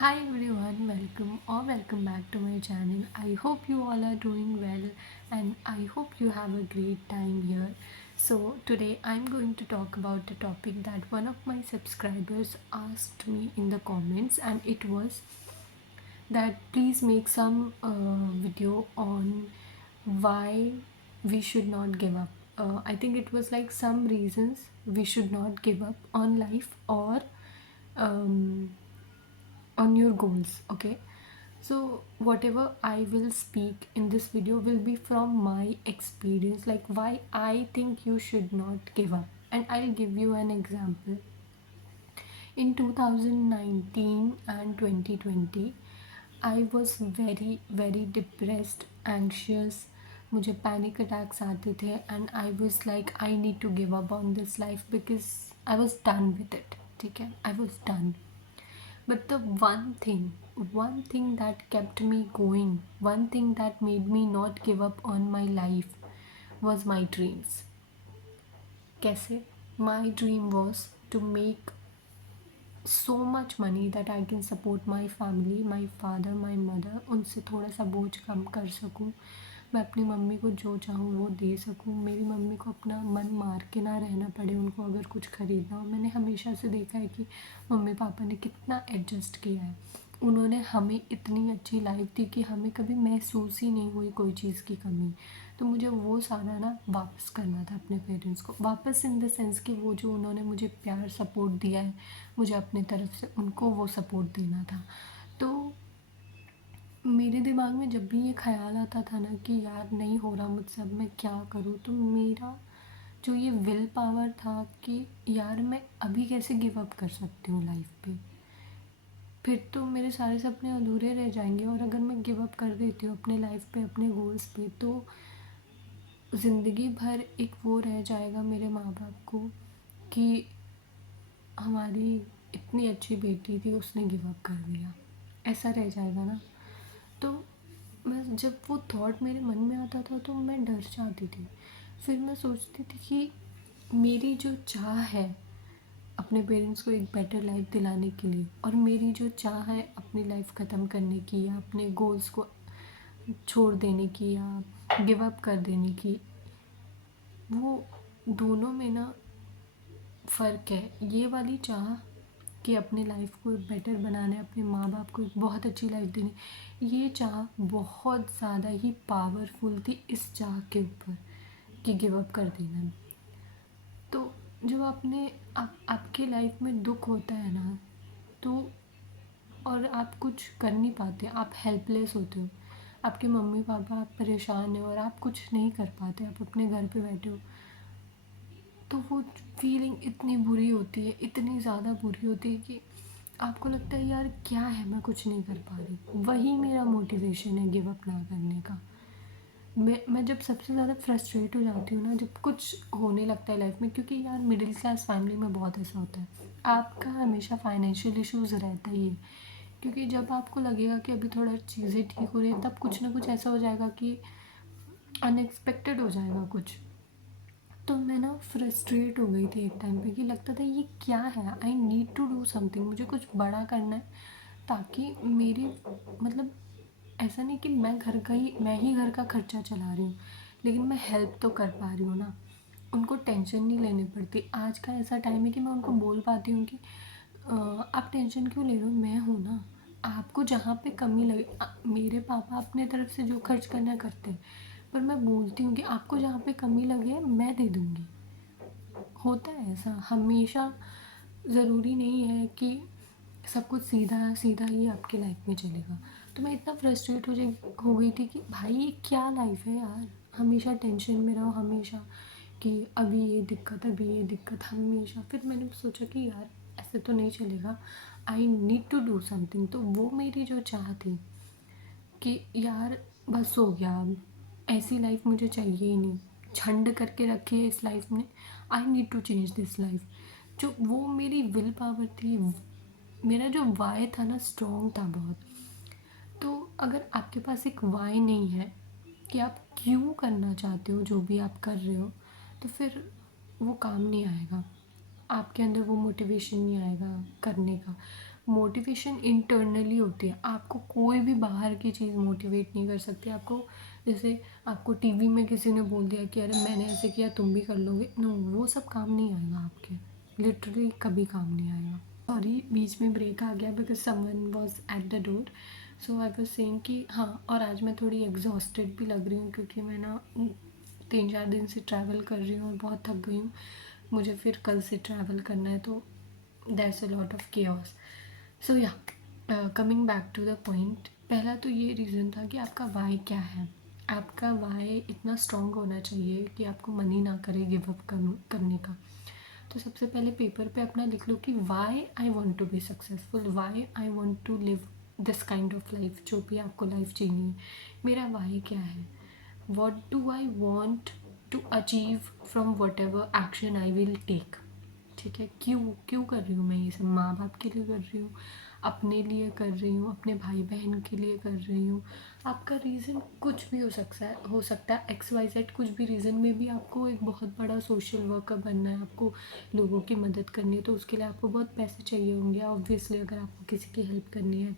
Hi everyone, welcome back to my channel. I hope you all are doing well and I hope you have a great time here. So today I'm going to talk about the topic that one of my subscribers asked me in the comments, and it was that please make some video on why we should not give up. I think it was like some reasons we should not give up on life or um, on your goals. Okay, so whatever I will speak in this video will be from my experience, like why I think you should not give up, and I'll give you an example. In 2019 and 2020 I was very depressed, anxious. मुझे panic attacks आते थे and I was like I need to give up on this life because I was done with it. ठीक है, I was done. But the one thing that kept me going, one thing that made me not give up on my life was my dreams. कैसे? My dream was to make so much money that I can support my family, my father, my mother. उनसे थोड़ा सा बोझ कम कर सकूं. मैं अपनी mummy को जो चाहूँ वो दे सकूँ. मेरी मम्मी को अपना मन मार के ना रहना पड़े उनको अगर कुछ ख़रीदना हो. मैंने हमेशा से देखा है कि मम्मी पापा ने कितना एडजस्ट किया है. उन्होंने हमें इतनी अच्छी लाइफ दी कि हमें कभी महसूस ही नहीं हुई कोई चीज़ की कमी. तो मुझे वो सारा ना वापस करना था अपने पेरेंट्स को. वापस इन द सेंस कि वो जो उन्होंने मुझे प्यार सपोर्ट दिया है, मुझे अपने तरफ से उनको वो सपोर्ट देना था. तो मेरे दिमाग में जब भी ये ख़्याल आता था ना कि यार नहीं हो रहा मुझसे, अब मैं क्या करूँ, तो मेरा जो ये विल पावर था कि यार मैं अभी कैसे गिव अप कर सकती हूँ लाइफ पे. फिर तो मेरे सारे सपने अधूरे रह जाएंगे, और अगर मैं गिव अप कर देती हूँ अपने लाइफ पे, अपने गोल्स पे, तो ज़िंदगी भर एक वो रह जाएगा मेरे माँ बाप को कि हमारी इतनी अच्छी बेटी थी, उसने गिव अप कर दिया. ऐसा रह जाएगा ना. तो मैं जब वो थॉट मेरे मन में आता था तो मैं डर जाती थी. फिर मैं सोचती थी कि मेरी जो चाह है अपने पेरेंट्स को एक बेटर लाइफ दिलाने के लिए, और मेरी जो चाह है अपनी लाइफ ख़त्म करने की या अपने गोल्स को छोड़ देने की या गिव अप कर देने की, वो दोनों में ना फ़र्क है. ये वाली चाह कि अपनी लाइफ को बेटर बनाना है, अपने माँ बाप को एक बहुत अच्छी लाइफ देनी, ये चाह बहुत ज़्यादा ही पावरफुल थी इस चाह के ऊपर कि गिव अप कर देना. तो जब आपकी लाइफ में दुख होता है ना, तो और आप कुछ कर नहीं पाते, आप हेल्पलेस होते हो, आपके मम्मी पापा आप परेशान हैं और आप कुछ नहीं कर पाते, आप अपने घर पे बैठे हो, तो वो फीलिंग इतनी बुरी होती है, इतनी ज़्यादा बुरी होती है कि आपको लगता है यार क्या है, मैं कुछ नहीं कर पा रही. वही मेरा मोटिवेशन है गिव अप ना करने का. मैं जब सबसे ज़्यादा फ्रस्ट्रेट हो जाती हूँ ना, जब कुछ होने लगता है लाइफ में, क्योंकि यार मिडिल क्लास फैमिली में बहुत ऐसा होता है, आपका हमेशा फाइनेंशियल इश्यूज़ रहता ही है. क्योंकि जब आपको लगेगा कि अभी थोड़ा चीज़ें ठीक हो रही है, तब कुछ ना कुछ ऐसा हो जाएगा कि अनएक्सपेक्टेड हो जाएगा कुछ. तो मैं ना फ्रस्ट्रेट हो गई थी एक टाइम पे कि लगता था ये क्या है, I need to do something, मुझे कुछ बड़ा करना है ताकि मेरी, मतलब ऐसा नहीं कि मैं ही घर का खर्चा चला रही हूँ, लेकिन मैं हेल्प तो कर पा रही हूँ ना. उनको टेंशन नहीं लेनी पड़ती. आज का ऐसा टाइम है कि मैं उनको बोल पाती हूँ कि आप टेंशन क्यों ले रहे हो, मैं हूँ ना. आपको जहाँ पे कमी लगे, मेरे पापा अपने तरफ से जो खर्च करना करते हैं, पर मैं बोलती हूँ कि आपको जहाँ पे कमी लगे मैं दे दूँगी. होता है ऐसा हमेशा. ज़रूरी नहीं है कि सब कुछ सीधा सीधा ही आपके लाइफ में चलेगा. तो मैं इतना फ्रस्ट्रेट हो गई थी कि भाई ये क्या लाइफ है यार, हमेशा टेंशन में रहो, हमेशा कि अभी ये दिक्कत, अभी ये दिक्कत, हमेशा. फिर मैंने सोचा कि यार ऐसे तो नहीं चलेगा, I need to do something. तो वो मेरी जो चाह थी कि यार बस हो गया, अब ऐसी लाइफ मुझे चाहिए ही नहीं, झंड करके रखी है इस लाइफ ने, I need to change this life. जो वो मेरी विल पावर थी, मेरा जो वाई था ना, स्ट्रॉन्ग था बहुत. तो अगर आपके पास एक वाई नहीं है कि आप क्यों करना चाहते हो जो भी आप कर रहे हो, तो फिर वो काम नहीं आएगा, आपके अंदर वो मोटिवेशन नहीं आएगा करने का. मोटिवेशन इंटरनली होती है, आपको कोई भी बाहर की चीज़ मोटिवेट नहीं कर सकती आपको। जैसे आपको टीवी में किसी ने बोल दिया कि अरे मैंने ऐसे किया तुम भी कर लोगे, नो, वो सब काम नहीं आएगा आपके, लिटरली कभी काम नहीं आएगा। सॉरी, बीच में ब्रेक आ गया because someone was at the door. So I was saying कि हाँ, और आज मैं थोड़ी एग्जॉस्टेड भी लग रही हूँ क्योंकि मैं ना 3-4 दिन से ट्रैवल कर रही हूँ और बहुत थक गई हूँ। मुझे फिर कल से ट्रैवल करना है, तो that's a lot of chaos. So yeah, coming back to the point, पहला तो ये रीज़न था कि आपका वाई क्या है। आपका वाई इतना स्ट्रॉन्ग होना चाहिए कि आपको मन ही ना करे गिव अप करने का। तो सबसे पहले पेपर पे अपना लिख लो कि why I want to be successful, why I want to live this kind of life, जो भी आपको लाइफ चाहिए, मेरा वाई क्या है, what do I want to achieve from whatever action I will take. ठीक है, क्यों क्यों कर रही हूँ मैं ये सब, माँ बाप के लिए कर रही हूँ, अपने लिए कर रही हूँ, अपने भाई बहन के लिए कर रही हूँ। आपका रीज़न कुछ भी हो सकता है XYZ, कुछ भी रीज़न में भी आपको एक बहुत बड़ा सोशल वर्कर बनना है, आपको लोगों की मदद करनी है, तो उसके लिए आपको बहुत पैसे चाहिए होंगे ऑब्वियसली। अगर आपको किसी की हेल्प करनी है,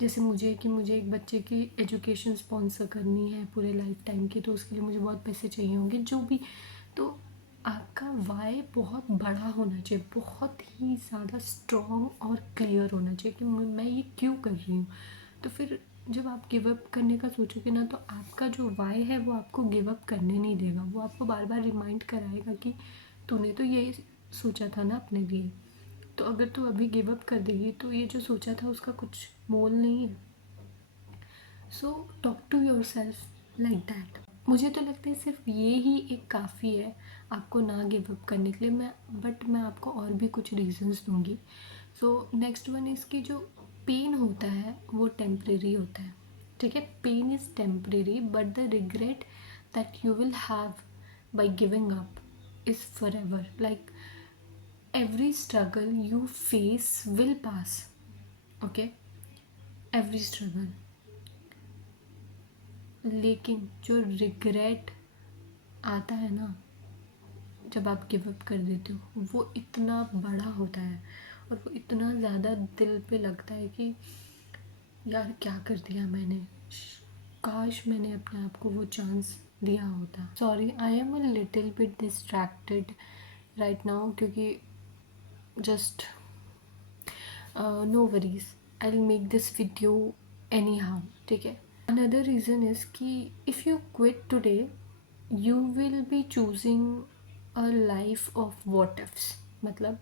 जैसे मुझे एक बच्चे की एजुकेशन स्पॉन्सर करनी है पूरे लाइफ टाइम की, तो उसके लिए मुझे बहुत पैसे चाहिए होंगे, जो भी। तो आपका वाई बहुत बड़ा होना चाहिए, बहुत ही ज़्यादा स्ट्रॉन्ग और क्लियर होना चाहिए कि मैं ये क्यों कर रही हूँ। तो फिर जब आप गिव अप करने का सोचोगे ना, तो आपका जो वाई है वो आपको गिव अप करने नहीं देगा, वो आपको बार बार रिमाइंड कराएगा कि तूने तो ये सोचा था ना अपने लिए, तो अगर तू अभी गिव अप कर देगी तो ये जो सोचा था उसका कुछ मोल नहीं है। So talk to yourself like that. मुझे तो लगता है सिर्फ ये ही एक काफ़ी है आपको ना गिव अप करने के लिए। मैं आपको और भी कुछ रीजंस दूंगी। सो नेक्स्ट वन, इसकी जो पेन होता है वो टेम्परेरी होता है। ठीक है, pain is temporary but the regret that you will have by giving up is forever. Like every struggle you face will pass, okay, every struggle। लेकिन जो रिग्रेट आता है ना जब आप गिव अप कर देते हो, वो इतना बड़ा होता है और वो इतना ज़्यादा दिल पे लगता है कि यार क्या कर दिया मैंने, काश मैंने अपने आप को वो चांस दिया होता। Sorry, I am a little bit distracted right now, क्योंकि just no worries, I will make this video anyhow. ठीक है, अनदर रीज़न इज़ कि if you quit today you will be choosing a life of what ifs. मतलब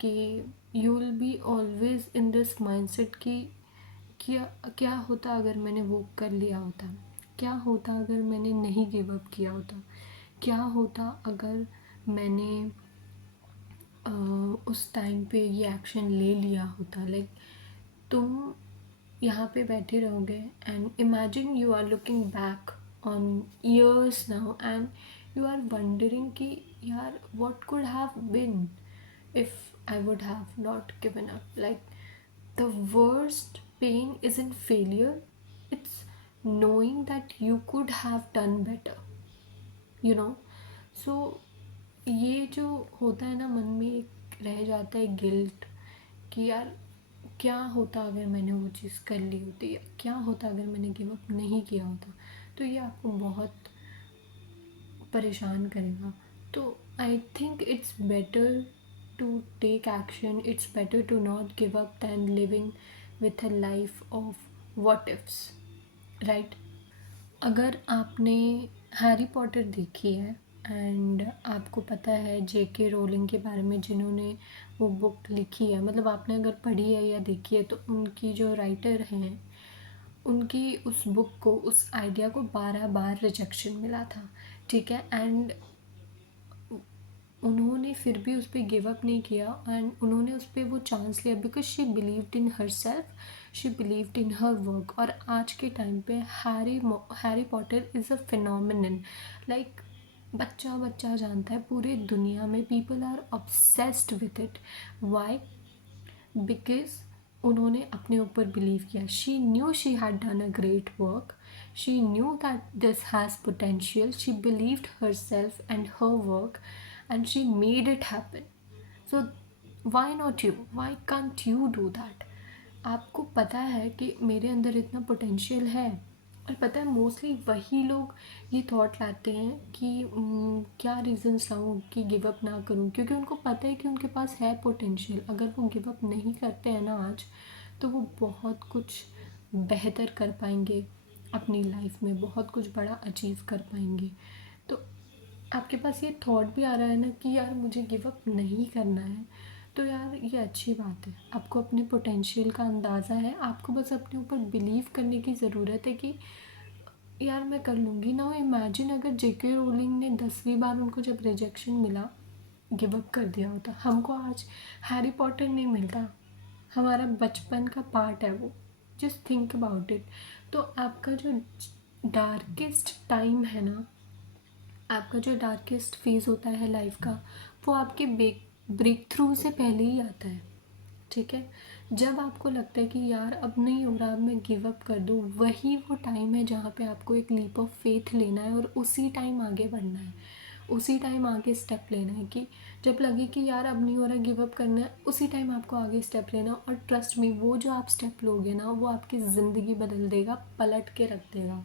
कि you will be always in this mindset कि क्या क्या होता अगर मैंने वो कर लिया होता, क्या होता अगर मैंने नहीं गिव अप किया होता, क्या होता अगर मैंने उस टाइम पे ये एक्शन ले लिया होता। लाइक तुम यहाँ पे बैठे रहोगे and imagine you are looking back on years now and you are wondering कि यार what could have been if I would have not given up. Like the worst pain is in failure, it's knowing that you could have done better, you know। सो ये जो होता है ना मन में एक रह जाता है गिल्ट कि यार क्या होता अगर मैंने वो चीज़ कर ली होती, या क्या होता अगर मैंने गिव अप नहीं किया होता, तो ये आपको बहुत परेशान करेगा। तो I think it's better to take action, it's better to not give up than living with a life of what ifs, right. अगर आपने हैरी पॉटर देखी है एंड आपको पता है JK रोलिंग के बारे में, जिन्होंने वो बुक लिखी है, मतलब आपने अगर पढ़ी है या देखी है, तो उनकी जो राइटर हैं उनकी उस बुक को, उस आइडिया को 12 बार रिजेक्शन मिला था। ठीक है, एंड उन्होंने फिर भी उस पर गिव अप नहीं किया एंड उन्होंने उस पर वो चांस लिया because she believed in herself, she believed in her work. और आज के टाइम पे Harry Potter is a phenomenon. Like बच्चा बच्चा जानता है, पूरे दुनिया में people are obsessed with it. Why? Because उन्होंने अपने ऊपर बिलीव किया। She knew she had done a great work, she knew that this has potential, she believed herself and her work and she made it happen. So why not you? Why can't you do that? आपको पता है कि मेरे अंदर इतना potential है, और पता है मोस्टली वही लोग ये थॉट लाते हैं कि क्या रीज़न्स लाऊं कि गिव अप ना करूं, क्योंकि उनको पता है कि उनके पास है पोटेंशियल। अगर वो गिव अप नहीं करते हैं ना आज, तो वो बहुत कुछ बेहतर कर पाएंगे अपनी लाइफ में, बहुत कुछ बड़ा अचीव कर पाएंगे। तो आपके पास ये थॉट भी आ रहा है ना कि यार मुझे गिव अप नहीं करना है, तो यार ये अच्छी बात है। आपको अपने पोटेंशियल का अंदाज़ा है, आपको बस अपने ऊपर बिलीव करने की ज़रूरत है कि यार मैं कर लूँगी ना। इमेजिन अगर जेके रोलिंग ने 10वीं बार उनको जब रिजेक्शन मिला, गिव अप कर दिया होता, हमको आज हैरी पॉटर नहीं मिलता। हमारा बचपन का पार्ट है वो। Just think about it. तो आपका जो डार्केस्ट टाइम है ना, आपका जो डार्केस्ट फेज़ होता है लाइफ का, वो आपके ब्रेक थ्रू से पहले ही आता है। ठीक है, जब आपको लगता है कि यार अब नहीं हो रहा, अब मैं गिव अप कर दूँ, वही वो टाइम है जहाँ पे आपको एक लीप ऑफ फेथ लेना है और उसी टाइम आगे बढ़ना है, उसी टाइम आगे स्टेप लेना है। कि जब लगे कि यार अब नहीं हो रहा, गिव अप करना है, उसी टाइम आपको आगे स्टेप लेना। और ट्रस्ट में वो जो आप स्टेप लोगे ना, वो आपकी ज़िंदगी बदल देगा, पलट के रख देगा।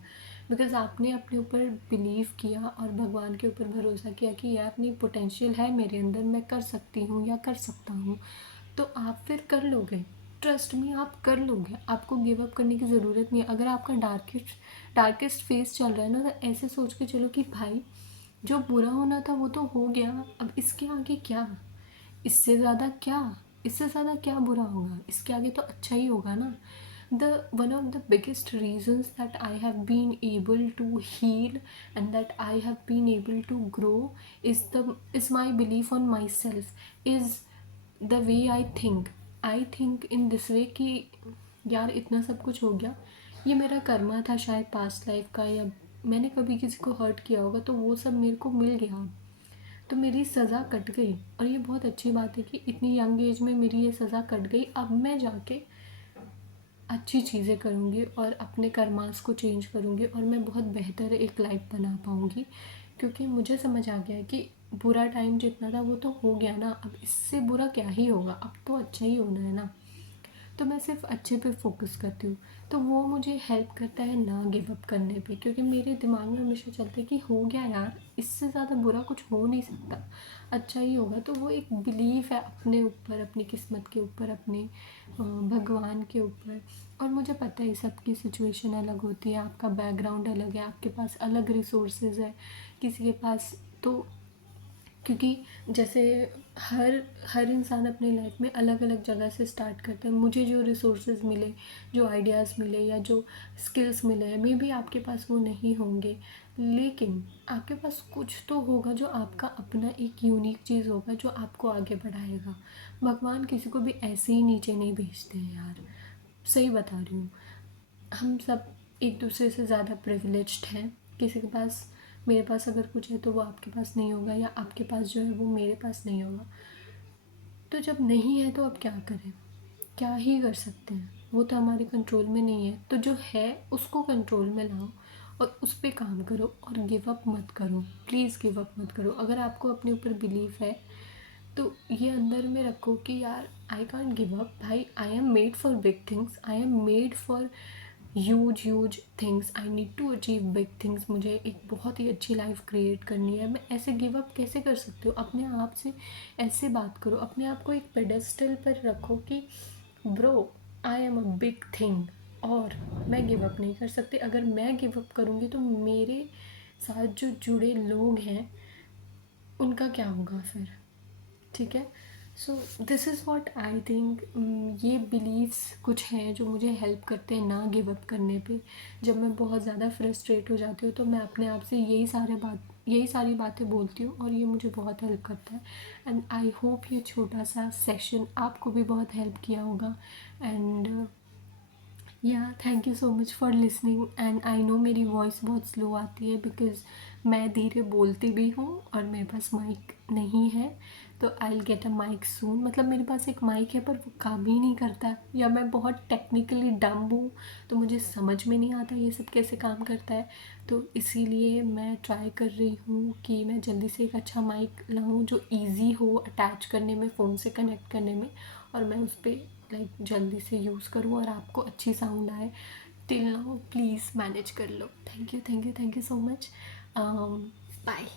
बिकॉज़ आपने अपने ऊपर बिलीव किया और भगवान के ऊपर भरोसा किया कि यार नहीं, पोटेंशियल है मेरे अंदर, मैं कर सकती हूँ या कर सकता हूँ। तो आप फिर कर लोगे। ट्रस्ट में आप कर लोगे, आपको गिव अप करने की ज़रूरत नहीं है। अगर आपका डार्केस्ट फेस चल रहा है ना, तो ऐसे सोच के चलो कि भाई जो बुरा होना था वो तो हो गया, अब इसके आगे क्या, इससे ज़्यादा क्या, इससे ज़्यादा क्या बुरा होगा, इसके आगे तो अच्छा ही होगा ना। The one of the biggest reasons that I have been able to heal and that I have been able to grow is my belief on myself, is the way I think in this way कि यार इतना सब कुछ हो गया, ये मेरा कर्मा था शायद पास्ट लाइफ का, या मैंने कभी किसी को हर्ट किया होगा तो वो सब मेरे को मिल गया, तो मेरी सज़ा कट गई। और ये बहुत अच्छी बात है कि इतनी यंग एज में मेरी ये सज़ा कट गई। अब मैं जाके अच्छी चीज़ें करूँगी और अपने कर्मास को चेंज करूँगी, और मैं बहुत बेहतर एक लाइफ बना पाऊँगी, क्योंकि मुझे समझ आ गया है कि बुरा टाइम जितना था वो तो हो गया ना, अब इससे बुरा क्या ही होगा, अब तो अच्छा ही होना है ना। तो मैं सिर्फ अच्छे पे फोकस करती हूँ, तो वो मुझे हेल्प करता है ना गिव अप करने पे, क्योंकि मेरे दिमाग में हमेशा चलता है कि हो गया यार, इससे ज़्यादा बुरा कुछ हो नहीं सकता, अच्छा ही होगा। तो वो एक बिलीव है अपने ऊपर, अपनी किस्मत के ऊपर, अपने भगवान के ऊपर। और मुझे पता है सबकी सिचुएशन अलग होती है, आपका बैकग्राउंड अलग है, आपके पास अलग रिसोर्सेज है, किसी के पास तो, क्योंकि जैसे हर हर इंसान अपनी लाइफ में अलग अलग जगह से स्टार्ट करता है। मुझे जो रिसोर्सेज मिले, जो आइडियाज़ मिले या जो स्किल्स मिले हैं, मे बी आपके पास वो नहीं होंगे, लेकिन आपके पास कुछ तो होगा जो आपका अपना एक यूनिक चीज़ होगा जो आपको आगे बढ़ाएगा। भगवान किसी को भी ऐसे ही नीचे नहीं भेजते हैं यार, सही बता रही हूँ। हम सब एक दूसरे से ज़्यादा प्रिविलेज्ड हैं। किसी के पास, मेरे पास अगर कुछ है तो वो आपके पास नहीं होगा, या आपके पास जो है वो मेरे पास नहीं होगा। तो जब नहीं है तो अब क्या करें, क्या ही कर सकते हैं, वो तो हमारे कंट्रोल में नहीं है। तो जो है उसको कंट्रोल में लाओ और उस पर काम करो, और गिव अप मत करो, प्लीज़ गिव अप मत करो। अगर आपको अपने ऊपर बिलीव है तो ये अंदर में रखो कि यार आई कांट गिव अप, भाई I am made for big things, I am made for huge things, I need to achieve big things. मुझे एक बहुत ही अच्छी लाइफ क्रिएट करनी है, मैं ऐसे गिव अप कैसे कर सकती हूँ। अपने आप से ऐसे बात करो, अपने आप को एक पेडेस्टल पर रखो कि bro I am a big thing, और मैं गिव अप नहीं कर सकती। अगर मैं गिव अप करूँगी तो मेरे साथ जो जुड़े लोग हैं उनका क्या होगा फिर। ठीक है, so this is what I think. ये बिलीव्स कुछ हैं जो मुझे हेल्प करते हैं ना गिव अप करने पे। जब मैं बहुत ज़्यादा फ्रस्ट्रेट हो जाती हूँ तो मैं अपने आप से यही सारी बातें बोलती हूँ, और ये मुझे बहुत हेल्प करता है। एंड आई होप ये छोटा सा सेशन आपको भी बहुत हेल्प किया होगा। एंड या thank you so much for listening. And I know मेरी वॉइस बहुत स्लो आती है बिकॉज़ मैं धीरे बोलती भी हूँ और मेरे पास माइक नहीं है। तो I will get a mic soon, मतलब मेरे पास एक माइक है पर वो काम ही नहीं करता, या मैं बहुत टेक्निकली डम हूँ, तो मुझे समझ में नहीं आता ये सब कैसे काम करता है। तो इसीलिए मैं ट्राई कर रही हूँ कि मैं जल्दी से एक अच्छा माइक लाऊँ जो ईज़ी हो अटैच करने में, फ़ोन से कनेक्ट करने में, और मैं उस पर लाइक जल्दी से यूज़ करूँ और आपको अच्छी साउंड आए। टिल नाउ प्लीज़ मैनेज कर लो। Thank you, thank you, thank you so much. Bye.